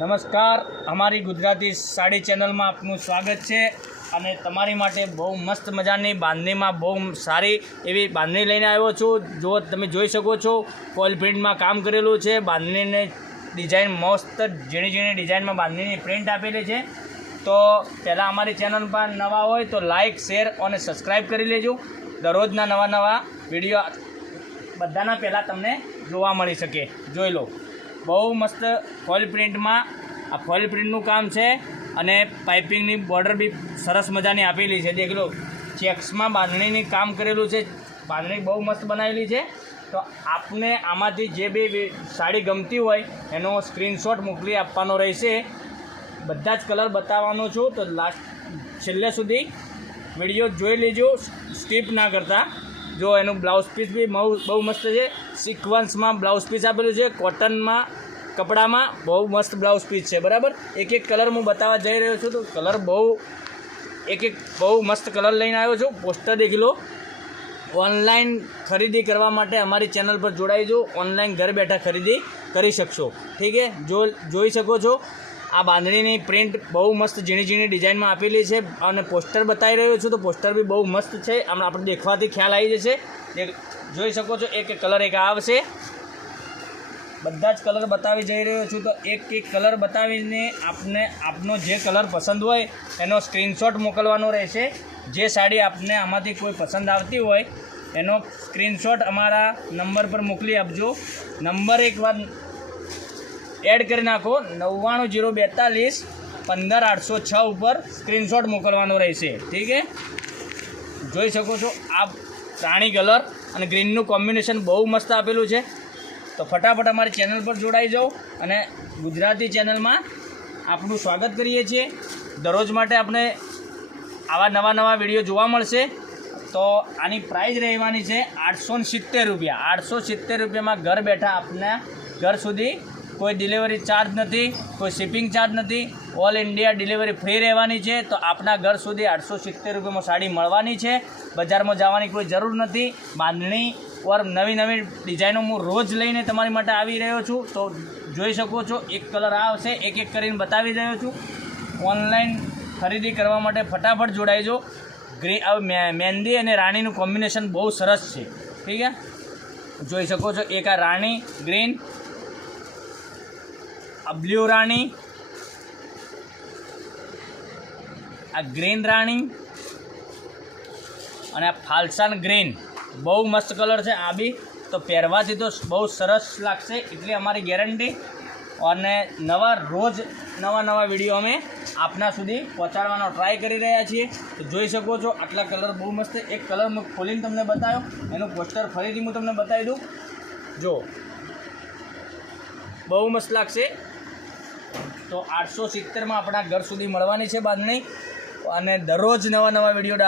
નમસ્કાર. અમારી ગુજરાતી સાડી ચેનલમાં આપનું સ્વાગત છે અને તમારી માટે બહુ મસ્ત મજાની બાંધણીમાં બહુ સારી એવી બાંધણી લઈને આવ્યો છું. જો તમે જોઈ શકો છો કોલ પ્રિન્ટમાં કામ કરેલું છે. બાંધણીને ડિઝાઇન મસ્ત ઝીણી ઝીણી ડિઝાઇનમાં બાંધણીની પ્રિન્ટ આપેલી છે. તો પહેલાં અમારી ચેનલ પર નવા હોય તો લાઇક શેર અને સબસ્ક્રાઈબ કરી લેજો. દરરોજના નવા નવા વીડિયો બધાના પહેલાં તમને જોવા મળી શકે. જોઈ લો. બહુ મસ્ત ફોલ પ્રિન્ટમાં આ ફોલ પ્રિન્ટનું કામ છે અને પાઇપિંગની બોર્ડર બી સરસ મજાની આપેલી છે. દેખ લો ચેક્સમાં બાંધણીની કામ કરેલું છે. બાંધણી બહુ મસ્ત બનાવેલી છે. તો આપને આમાંથી જે બી સાડી ગમતી હોય, એનો સ્ક્રીનશોટ મોકલી આપવાનો રહેશે. બધા જ કલર બતાવવાનો છું. તો લાસ્ટ, છેલ્લે સુધી વીડિયો જોઈ લેજો. સ્કીપ ના કરતા. જો એનું બ્લાઉઝ પીસ બી બહુ બહુ મસ્ત છે. સિક્વન્સમાં બ્લાઉઝ પીસ આપેલું છે. કોટનમાં, કપડામાં બહુ મસ્ત બ્લાઉઝ પીસ છે. બરાબર? એક એક કલર હું બતાવવા જઈ રહ્યો છું તો કલર બહુ એક એક બહુ મસ્ત કલર લઈને આવ્યો છું. પોસ્ટર દેખી લો. ઓનલાઈન ખરીદી કરવા માટે અમારી ચેનલ પર જોડાઈ જો. ઓનલાઈન ઘર બેઠા ખરીદી કરી શકશો. ઠીક છે? જો જોઈ શકો છો. આ બાંધણીની પ્રિન્ટ બહુ મસ્ત ઝીણી ઝીણી ડિઝાઇનમાં આપેલી છે અને પોસ્ટર બતાવી રહ્યો છું તો પોસ્ટર બી બહુ મસ્ત છે. આમ આપણે દેખવાથી ખ્યાલ આવી જશે. જોઈ શકો છો એક કલર એક આવશે. બધા જ કલર બતાવી જઈ રહ્યો છું તો એક એક કલર બતાવીને આપને, આપનો જે કલર પસંદ હોય એનો સ્ક્રીનશોટ મોકલવાનો રહેશે. જે સાડી આપને આમાંથી કોઈ પસંદ આવતી હોય એનો સ્ક્રીનશોટ અમારા નંબર પર મોકલી આપજો. નંબર એકવાર એડ કરી નાખો. નવ્વાણું જીરો બેતાલીસ, પંદર આઠસો છ ઉપર સ્ક્રીનશોટ મોકલવાનો રહેશે. ઠીક છે? જોઈ શકો છો, આ રાણી કલર અને ગ્રીનનું કોમ્બિનેશન બહુ મસ્ત આપેલું છે. તો ફટાફટ અમારી ચેનલ પર જોડાઈ જાઓ અને ગુજરાતી ચેનલમાં આપનું સ્વાગત કરીએ છીએ. દરરોજ માટે આપણે આવા નવા નવા વીડિયો જોવા મળશે. તો આની પ્રાઇસ રહેવાની છે આઠસો સિત્તેર રૂપિયા. આઠસો સિત્તેર રૂપિયામાં ઘર બેઠા આપને ઘર સુધી કોઈ ડિલિવરી ચાર્જ નથી, કોઈ શિપિંગ ચાર્જ નથી. ઓલ ઇન્ડિયા ડિલિવરી ફ્રી રહેવાની છે. તો આપના ઘર સુધી આઠસો સિત્તેર રૂપિયામાં સાડી મળવાની છે. બજારમાં જવાની કોઈ જરૂર નથી. બાંધણી ઓર નવી નવી ડિઝાઇનો હું રોજ લઈને તમારી માટે આવી રહ્યો છું. તો જોઈ શકો છો, એક કલર આ આવશે. એક એક કરીને બતાવી રહ્યો છું. ઓનલાઈન ખરીદી કરવા માટે ફટાફટ જોડાઈજો ગ્રી મહેંદી અને રાણીનું કોમ્બિનેશન બહુ સરસ છે. ઠીક છે? જોઈ શકો છો, એક આ રાણી ગ્રીન આ બ્લુ રાણી, આ ગ્રીન રાણી અને આ ફાલસાન ગ્રીન. બહુ મસ્ત કલર છે આ બી. તો પહેરવાથી તો બહુ સરસ લાગશે એટલી અમારી ગેરંટી. અને નવા રોજ નવા નવા વીડિયો અમે આપના સુધી પહોંચાડવાનો ટ્રાય કરી રહ્યા છીએ. તો જોઈ શકો છો આટલા કલર બહુ મસ્ત. એક કલર હું ખોલીને તમને બતાવ્યો. એનું પોસ્ટર ફરીથી હું તમને બતાવી દઉં. જો. બહુ મસ્ત લાગશે. તો આઠસો સિત્તેરમાં આપણા ઘર સુધી મળવાની છે બાંધણી અને દરરોજ નવા નવા વીડિયો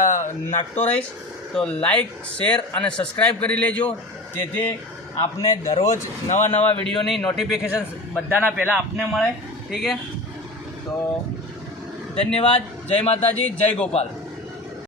નાખતો રહીશ. તો લાઈક શેર અને સબસ્ક્રાઈબ કરી લેજો. જેથી આપને દરરોજ નવા નવા વિડીયોની નોટિફિકેશન બધાના પહેલાં આપને મળે. ઠીક છે? તો ધન્યવાદ. જય માતાજી. જય ગોપાલ.